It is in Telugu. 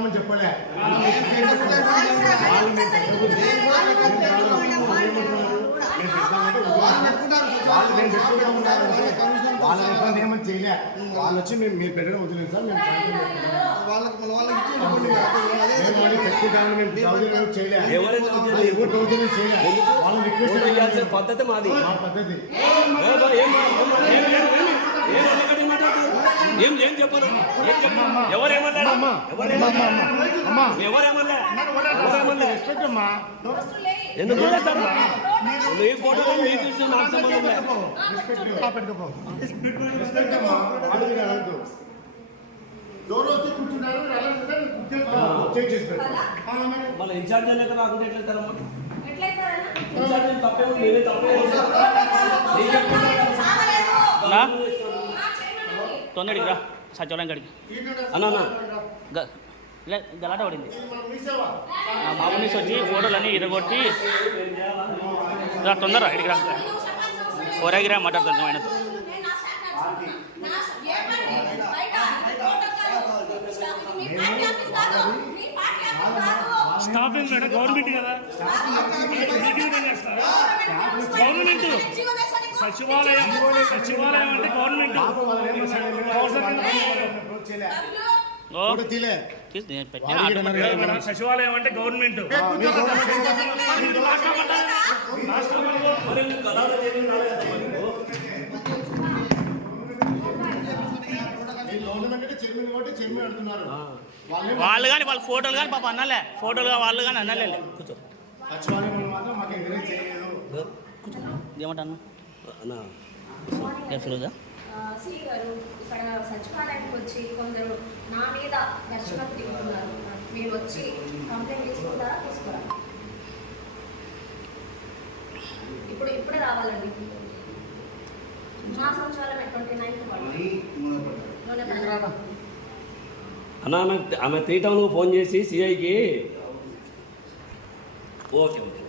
రామని చెప్పలే వాళ్ళు ఇబ్బంది ఏమని చేయలే వచ్చి మేము మీరు పెట్టడం వదిలేదు సార్ మేము. వాళ్ళకి పద్ధతి మాది మా పద్ధతి ఏ ఏం చెప్పరు. ఎవరేమన్నా ఎవరేమన్నా రెస్పెక్ట్ అమ్మా. ఎందుకు? నీ ఫోటో నీ తీసి నాకు సంబంధం లేదు. మన ఇన్ఛార్జ్ ఎట్లా తప్పే నేనే తప్పే తొందరకి రా సచివాలయం కాడికి అన్నా అన్నా గ- లే, గలాట పడింది మామూలు నుంచి వచ్చి ఫోటోలన్నీ ఇరగొట్టి రా తొందర ఇక్కడికి రా. ఓరాగిరా మాట్లాడుతుంది ఆయన నేను నా స్టాండ్ నడుచుకుంటున్నా. నా స్టా- ఏమండి? బయట ప్రోటోకాల్. స్టాఫ్ ఇది మీ పార్టీ ఆఫీస్ కాదు. మీ పార్టీ ఆఫీస్ కాదు. స్టాఫ్ ఏంటి మేడం గవర్నమెంట్ కదా గవర్నమెంట్ సచివాలయం సచివాలయం అంటే గవర్నమెంట్. సచివాలయం అంటే గవర్నమెంట్ వాళ్ళే కానీ వాళ్ళ ఫోటోలు కానీ పాప అన్నలే. ఫోటోలు వాళ్ళు కానీ అన్నలే. కూర్చో. ఏమంటాను ఫిరోజా? సి గారు ఇక్కడ సచివాలయానికి వచ్చి కొందరు నా మీద దర్శనం తింటున్నారు. మీరు వచ్చి కంప్లైంట్ తీసుకుంటారా? తీసుకురా? ఇప్పుడు ఇప్పుడే రావాలండి. మా ట్వంటీ నైన్త్ అన్న ఆమె ఆమె త్రీ టౌన్కు ఫోన్ చేసి సిఐకి ఓకే ఓకే.